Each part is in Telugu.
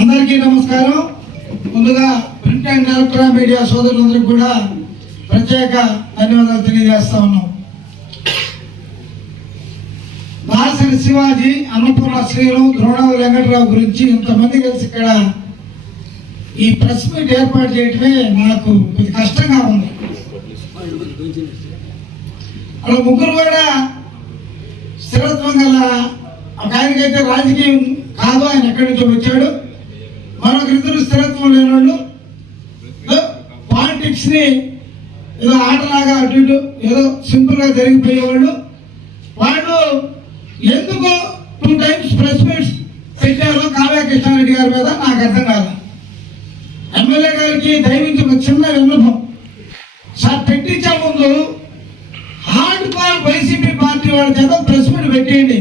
అందరికీ నమస్కారం. ముందుగా ప్రింట్ అండ్ ఎలక్ట్రానిక్ మీడియా సోదరులందరికీ కూడా ప్రత్యేక ధన్యవాదాలు తెలియజేస్తా ఉన్నాం. దాసరి శివాజీ, అన్నపూర్ణ శ్రీను, ద్రోణాల వెంకటరావు గురించి ఇంతమంది కలిసి ఇక్కడ ఈ ప్రెస్ మీట్ ఏర్పాటు చేయటమే నాకు కొద్ది కష్టంగా ఉంది. అలా ముగ్గురు కూడా స్థిరత్వం గల ఒక ఆయనకైతే రాజకీయం కాదు, ఆయన ఎక్కడి నుంచో వచ్చాడు. మరొకరిద్దరు స్థిరత్వం లేని వాళ్ళు పాలిటిక్స్ ని ఏదో ఆటలాగా అటు ఇటు ఏదో సింపుల్ గా జరిగిపోయేవాళ్ళు. వాళ్ళు ఎందుకు 2 times ప్రెస్ మీట్స్ పెట్టారో కావ్య కృష్ణారెడ్డి గారి మీద నాకు అర్థం కాదు. ఎమ్మెల్యే గారికి దయవించి ఒక చిన్న విన్నపం సార్, పెట్టించే ముందు హార్డ్ కోర్ వైసీపీ పార్టీ వాళ్ళ చేత ప్రెస్ మీట్ పెట్టేయండి,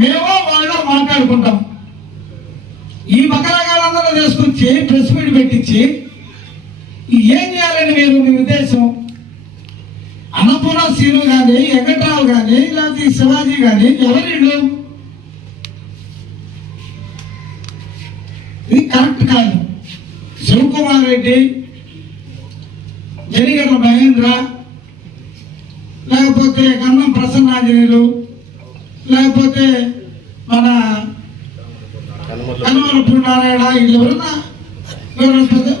మేమో వాళ్ళు మాట్లాడుకుంటాం. ఈ మకరగాళ్ళందరూ తీసుకొచ్చి ప్రెస్ మీట్ పెట్టించి ఏం చేయాలని మీరు మీ ఉద్దేశం? అన్నపూర్ణ శ్రీను కానీ, వెంకట్రావు కానీ, లేకపోతే శివాజీ కానీ ఎవరిళ్ళు? ఇది కరెక్ట్ కాదు. శివకుమార్ రెడ్డి, జరిగల మహేంద్ర, లేకపోతే కన్నం ప్రసన్నాంజనేయులు, లేకపోతే మన కనుమల నారాయణ, ఎవరన్నా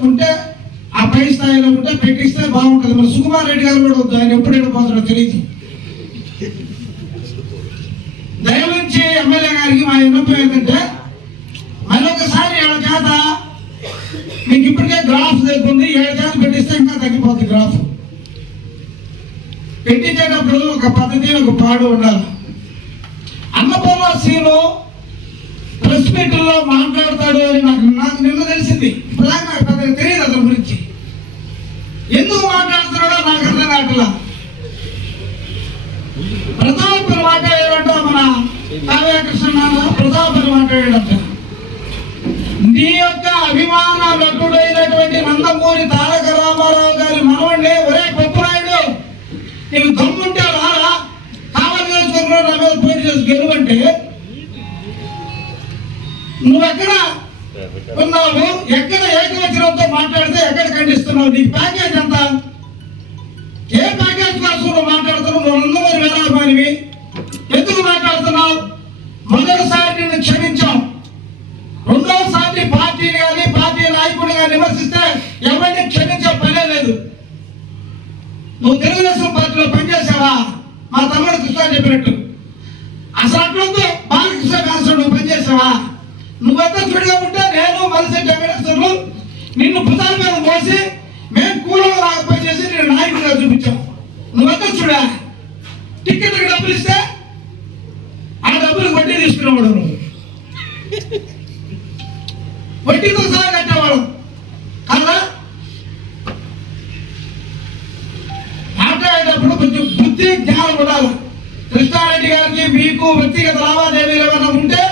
ఉంటే ఆ పై స్థాయిలో ఉంటే పెట్టిస్తే బాగుంటుంది. మరి సుకుమార్ రెడ్డి గారు కూడా వద్దు, ఆయన ఎప్పుడు వెళ్ళిపోతారో తెలియదు. దయవుంచి ఎమ్మెల్యే గారికి మా విన్నపం ఏంటంటే మరొకసారి 7 చేత మీకు ఇప్పటికే గ్రాఫ్ తగ్గుంది, 7 చేత పెట్టిస్తే ఇంకా తగ్గిపోతుంది గ్రాఫ్. పెట్టించేటప్పుడు ఒక పద్ధతి, ఒక పాడు ఉండాలి. అన్నపూర్ణ శ్రీను ప్రెస్ మీట్లో మాట్లాడతాడు అని నాకు నిన్న తెలిసింది. ఇప్పుడు నాకు పెద్దగా తెలియదు అతని గురించి. ఎందుకు మాట్లాడుతున్నాడో నాకు అర్థం కావట్లా. ప్రతాపని మాట్లాడాడంట, మన కావ్యకృష్ణ ప్రతాపని మాట్లాడాడంట. నీ యొక్క అభిమాన భక్తుడైనటువంటి నందమూరి తారక రామారావు గారి మనవడిని, ఒరే పప్పునాయుడు, నీకు దమ్ముంటే రారా కావాలి నా మీద పోటీ చేసి గెలువంటే నువ్వెక్కడ ఉన్నావు? ఎక్కడ ఏకవచనంతో మాట్లాడితే ఎక్కడ ఖండిస్తున్నావు? నీకు ప్యాకేజ్ ఎంత? ఏ ప్యాకేజ్ కోసం నువ్వు మాట్లాడుతున్నావు? నువ్వు నందమూరి వీరాభిమానివి, ఎందుకు మాట్లాడుతున్నావు? మొదటిసారి నిన్ను క్షమించాం, రెండోసారి పార్టీని కానీ పార్టీ నాయకుడిని కానీ విమర్శిస్తే ఎవరిని క్షమించే పనే లేదు. నువ్వు తెలుగుదేశం పార్టీలో పనిచేసావా? మా తమ్ముడు కృష్ణ చెప్పినట్టు అసలు అట్లంతా బాలకృష్ణ కాస్త నువ్వు పనిచేసావా? నువ్వంతా చూడగా ఉంటే నేను మలిశెట్టి వెంకటేశ్వర్లు నిన్ను భుజాల మీద మోసి మేము కూలలో లాగా పనిచేసి నేను నాయకుడిగా చూపించాం. నువ్వంతా చూడా, టికెట్కి డబ్బులు ఇస్తే ఆ డబ్బులు వడ్డీ తీసుకునేవాడు, నువ్వు వడ్డీతో సహా కట్టేవాడు కదా. మాట్లాడేటప్పుడు కొంచెం బుద్ధి జ్ఞానం ఉండాలి. కృష్ణారెడ్డి గారికి మీకు వ్యక్తిగత లావాదేవీలు ఏమైనా ఉంటే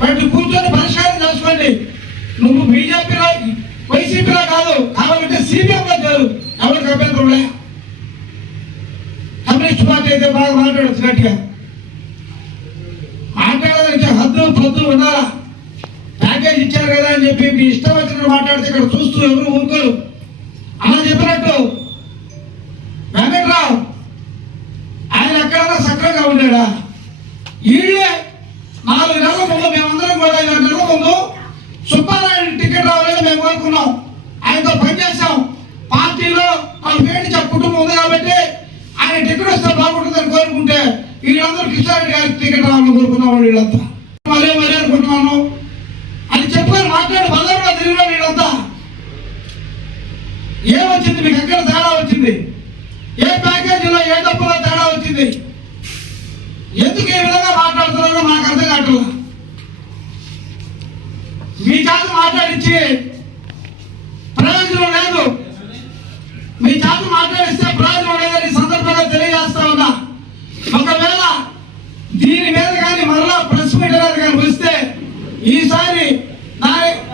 వాటిని కూర్చొని పరిష్కారం చేసుకోండి. నువ్వు బీజేపీలో వైసీపీలో కాదు, కావాలంటే సిపిఎంలో చేరు, ఎవరికి అభ్యంతరం లే. కమ్యూనిస్ట్ పార్టీ అయితే బాగా మాట్లాడచ్చు, గట్టిగా మాట్లాడాలంటే హద్దు పొద్దు ఉండాలా. ప్యాకేజ్ ఇచ్చారు కదా అని చెప్పి మీ ఇష్టం వచ్చినట్టు మాట్లాడితే ఇక్కడ చూస్తూ ఎవరు ఊరుకోరు. అలా చెప్పినట్టు వెంకట్రావు ఆయన ఎక్కడన్నా సక్రంగా ఉండాడా? ఈళ్ళే 4 నెలల ముందు మేమందరం కూడా 5 నెలల ముందు సుబ్బారాయుడు టికెట్ రావాలని మేము కోరుకున్నాం. ఆయనతో పనిచేసాం. పార్టీలో వాళ్ళ పేరు కుటుంబం ఉంది కాబట్టి ఆయన టికెట్ వస్తే బాగుంటుందని కోరుకుంటే వీళ్ళందరూ కృష్ణారెడ్డి గారికి టికెట్ రావాలని కోరుకున్నాం. వీళ్ళంతా మరే అనుకుంటున్నాను అని చెప్పుకొని మాట్లాడి బలంగా తిరిగిన వీళ్ళంతా ఏమొచ్చింది? మీకు ఎక్కడ తేడా వచ్చింది? ఏ ప్యాకేజీలో ఏ డబ్బులో తేడా వచ్చింది? ఎందుకు ఈ విధంగా మాట్లాడుతున్నారో మాకు అర్థం కావట్లా. మీ చేత మాట్లాడించి ప్రయోజనం లేదు, మీ చేత మాట్లాడిస్తే ప్రయోజనం లేదని సందర్భంగా తెలియజేస్తా ఉన్నా. ఒకవేళ దీని మీద కానీ మరలా ప్రెస్ మీట్ అనేది కానీ వస్తే ఈసారి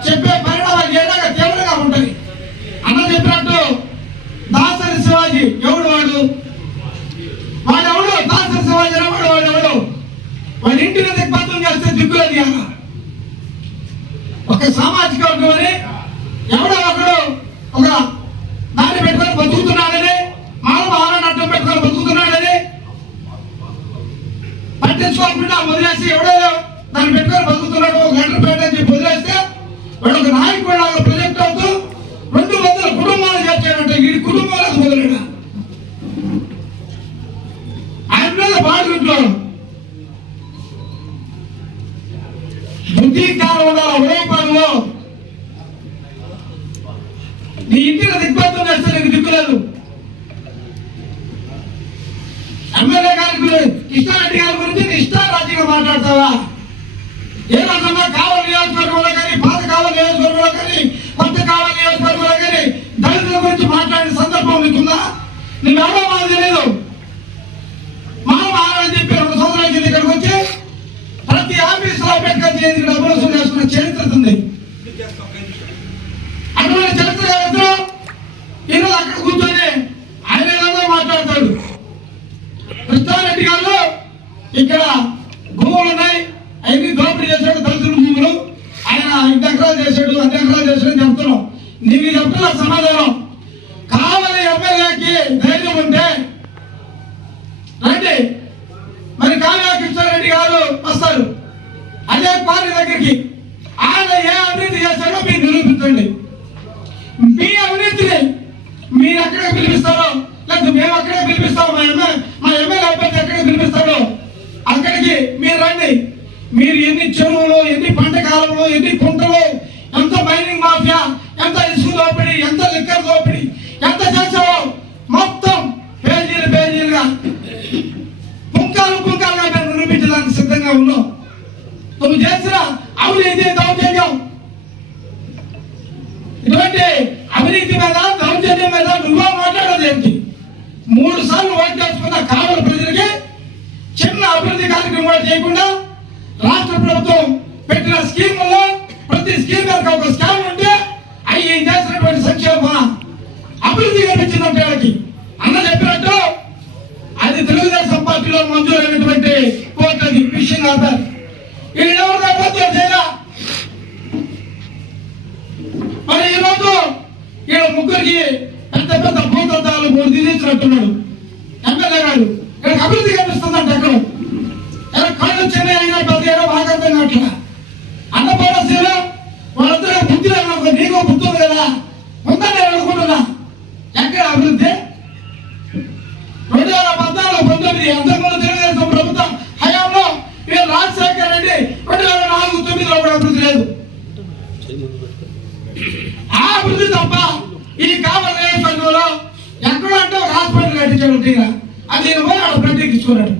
చెప్పే పరిణామాలు ఏదైనా తీవ్రంగా ఉంటాయి. అన్న చెప్పినట్టు దాసరి శివాజీ ఎవడు వాడు? వాడెవడు? దాసరి శివాజీ వాడెవడు? వాడి ఇంటిని దిగ్బంధం దిక్కులేదు. ఒక సామాజిక వర్గం ఎవడో ఒకడు ఒక దాన్ని పెట్టుకొని బతుకుతున్నాడని, మానవ ఆహారాన్ని అడ్డం పెట్టుకొని బతుకుతున్నాడని పట్టించుకోకుండా వదిలేసి ఎవడో దాన్ని పెట్టుకొని బతుకుతున్నాడు, ఒక లెటర్ పెట్టని చెప్పి వదిలేస్తే వాడు ఒక నాయకుడు ప్రొజెక్ట్ అవుతూ 200 కుటుంబాలు చేర్చాడంటే ఈ కుటుంబాలకు వదిలేడా? ఆయన మీద బాగుంట్లో బుద్ధికారం ఉండాలి. ఉదయపాడులో నీ ఇంటిని దిగ్బంధం చేస్తే నీకు దిక్కులేదు. ఎమ్మెల్యే గారి కృష్ణారెడ్డి గారి గురించి నీ ఇష్టారాజ్యంగా మాట్లాడతావా? ఏ రకంగా కావాలి నియోజకవర్గంలో కానీ, పాత కావాలి నియోజకవర్గంలో కానీ, కొత్త కావాలి నియోజకవర్గంలో కానీ దళితుల గురించి మాట్లాడిన సందర్భం నీకుందా? నువ్వెవరో మాకు తెలియదు. మానవ ఆహారం చెప్పి 2 సంవత్సరాల కింద ఇక్కడికి వచ్చి ప్రతి ఆఫీసులో అంబేద్కర్ జయంతి డబ్బులు వసూలు చేసుకున్న చరిత్ర ఉంది. అటువంటి చరిత్ర ఎవరు ఈరోజు అక్కడ కూర్చొని ఆయన ఏదో మాట్లాడతాడు. కృష్ణారెడ్డి గారు ఇక్కడ భూములు ఉన్నాయి, అవన్నీ దోపిడీ చేశాడు, దళితుల భూములు ఆయన 2 ఎకరాలు చేశాడు, 2 ఎకరాలు చేశాడు అని చెప్తున్నాం. నీకు చెప్తున్నా సమాధానం. కావాలి ఎమ్మెల్యేకి ధైర్యం ఉంటే రండి. మరి కావ్య కృష్ణారెడ్డి గారు వస్తారు అదే పార్టీ దగ్గరికి. ఆయన ఏ అవినీతి చేశాడో మీరు నిరూపించండి. మీ అవినీతిని మీరు ఎక్కడికి పిలిపిస్తారో, లేకపోతే మేము అక్కడే పిలిపిస్తాం, మా ఎమ్మెల్యే అభ్యర్థి ఎక్కడికి పిలిపిస్తాడో అక్కడికి మీరు రండి. మీరు ఎన్ని చెరువులు, ఎన్ని పంట కాలంలో, ఎన్ని కుంటలు, ఎంత మైనింగ్ మాఫియా, ఎంత ఇసుక దోపిడీ, ఎంత లిక్కర్ దోపిడీ, ఎంత చేసావో మొత్తం పేజీలుగా పుంకాలుగా మేము నిరూపించడానికి సిద్ధంగా ఉన్నాం. నువ్వు చేసిన అవినీతి దౌర్జన్యం, ఇటువంటి అవినీతి మీద దౌర్జన్యం మీద నువ్వే మాట్లాడేది ఏంటి? 3 సార్లు ఓటు చేసుకున్న కావలి ప్రజలకి చిన్న అభివృద్ధి కార్యక్రమం కూడా చేయకుండా రాష్ట్ర ప్రభుత్వం పెట్టిన స్కీముల్లో ప్రతి స్కీమ్ మీద ఒక స్కామ్ ఉంటే అవి చేసినటువంటి సంక్షేమ అభివృద్ధి కనిపించిందంటే వాళ్ళకి అన్న చెప్పినట్టు అది తెలుగుదేశం పార్టీలో మంజూరైనటువంటి కోర్టు అది ఫిషింగ్ ఆధార్. వీళ్ళెవరు ప్రభుత్వం చేయరా? మరి ఈరోజు ఈయన ముగ్గురికి పెద్ద భూతత్వాలు 3 తీసినట్టున్నాడు ఎమ్మెల్యే గారు. ఇక్కడ అభివృద్ధి కనిపిస్తుందంటే ఎక్కడ కళ్ళు చెన్నై అయినా పెద్ద ఏదో బాగా అర్థం కావట్లా. అన్నపూర్ణ వాళ్ళందరూ బుద్ధి లేదు, నీకు బుద్ధి ఉంది కదా ఉందని నేను అనుకుంటున్నా. ఎక్కడ అభివృద్ధి? 2014-19 అంతకుముందు తెలుగుదేశం ప్రభుత్వం హయాంలో రాజశేఖర్ రెడ్డి 2004-9లో కూడా అభివృద్ధి లేదు. ఆ అభివృద్ధి తప్ప ఈ కావలి నియోజకవర్గంలో ఎక్కడో అంటే ఒక హాస్పిటల్ కట్టించాడు తీరా, అది పోయి ఆడ ప్రత్యేకించుకున్నాడు.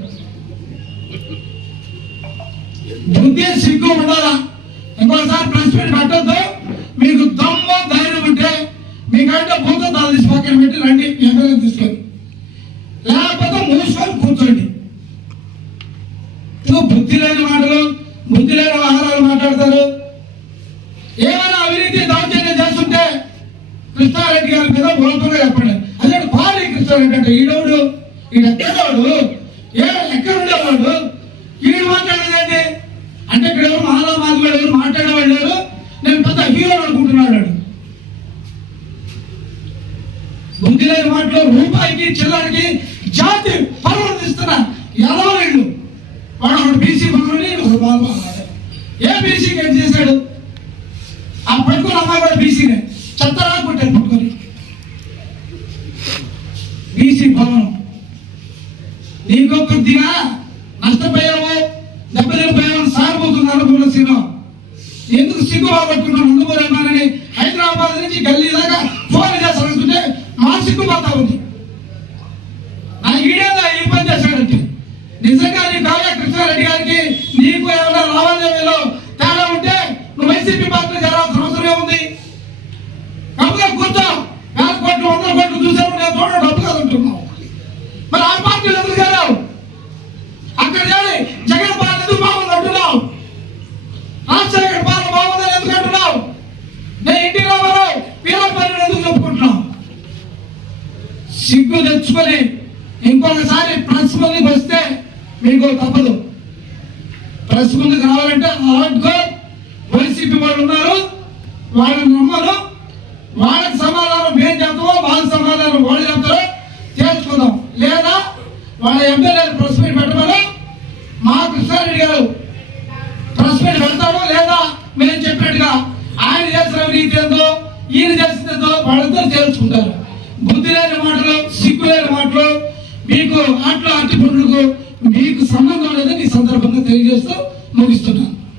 బుద్ధి సిగ్గు ఉండాలా? ఇంకోసారి ప్రెస్ మీట్ పెట్టద్దు. మీకు దమ్ము ధైర్యం ఉంటే మీకంటే భూతత్వాలు తీసి పక్కన పెట్టి రండి, ఎమ్మెల్యే తీసుకొని, లేకపోతే మూసుకొని కూర్చోండి. బుద్ధి లేని మాటలు, బుద్ధి లేని వ్యవహారాలు మాట్లాడతారు. ఏమైనా అవినీతి దౌర్జన్యం చేస్తుంటే కృష్ణారెడ్డి గారి మీద ఓపెన్గా చెప్పండి. అదే భారీ కృష్ణారెడ్డి అంటే ఈడవుడు, ఈడెక్కడవాడు, ఎక్కడ ఉండేవాడు, ఈడు మాట్లాడేది అంటే ఇక్కడ ఎవరు మహారామాజు ఎవరు మాట్లాడేవాడు లేరు. నేను పెద్ద హీరో అనుకుంటున్నాడు. బుద్ధి లేని మాటలు, రూపాయికి చిల్లరికి జాతి పర్వతిస్తున్న ఎలవలేడు. వాడు ఒకటి బీసీ భవన్ని ఏ బీసీ గట్టి చేశాడు? ఆ పట్టుకుని అమ్మాయి కూడా బీసీనే చెత్తరా కొట్టారు పట్టుకొని. బీసీ భవనం నీకు కొద్దిగా నష్టపోయావు, దెబ్బతిరిపోయావని సాగిపోతుంది అనుకున్న సీను. ఎందుకు సిగ్గు బాగొట్టుకున్నాను అందుకోరేమానని హైదరాబాద్ నుంచి గల్లీ దాకా ఫోన్ చేసి అడుగుతుంటే మా సిగ్గుపోతా ఉంది. నా ఈడేదా ఈ పని చేశాడంటే నిజంగా నీ కావ్య కృష్ణారెడ్డి గారికి నీకు ఏమైనా లావాదేవీలో తేడా ఉంటే నువ్వు వైసీపీ పార్టీలో చేరాల్సిన అవసరం ఏముంది? డబ్బుగా కూర్చో, 100 కోట్లు 100 కోట్లు చూసావు, నేను చూడ డబ్బు కాదంటున్నావు. మరి ఆ పార్టీలు ఎందుకు చేరావు? అక్కడ చేరి జగన్ పాలన ఎందుకు బాగుంది అంటున్నావు? రాజశేఖర్ పాలన బాగుందని ఎందుకు అంటున్నావు? నేను ఇంటి రామారావు వీరపల్లి ఎందుకు చెప్పుకుంటున్నావు? సిగ్గు తెచ్చుకొని ఇంకొకసారి ప్రెస్ ముందుకు వస్తే మీకు తప్పదు. ప్రెస్ ముందుకు రావాలంటే ఆర్డ్గా వైసీపీ వాళ్ళు ఉన్నారు, వాళ్ళని నమ్మరు. వాళ్ళకి సమాధానం మేము చెప్తామో, వాళ్ళకి సమాధానం వాళ్ళు చెప్తారో తెలుసుకుందాం. లేదా వాళ్ళ ఎమ్మెల్యేలు ప్రెస్ మీట్ పెట్టమని మా కృష్ణారెడ్డి గారు ప్రెస్ మీట్ పెడతాడు, లేదా మేము చెప్పినట్టుగా ఆయన చేసిన అవినీతి ఏందో ఈయన చేసిందో వాళ్ళంతా తెలుసుకుంటారు. బుద్ధి లేని మాటలు, సిగ్గు లేని మాటలు, మీకు అట్లా అట్టి పుండ్లకు మీకు సంబంధం లేదని ఈ సందర్భంగా తెలియజేస్తూ ముగిస్తున్నాను.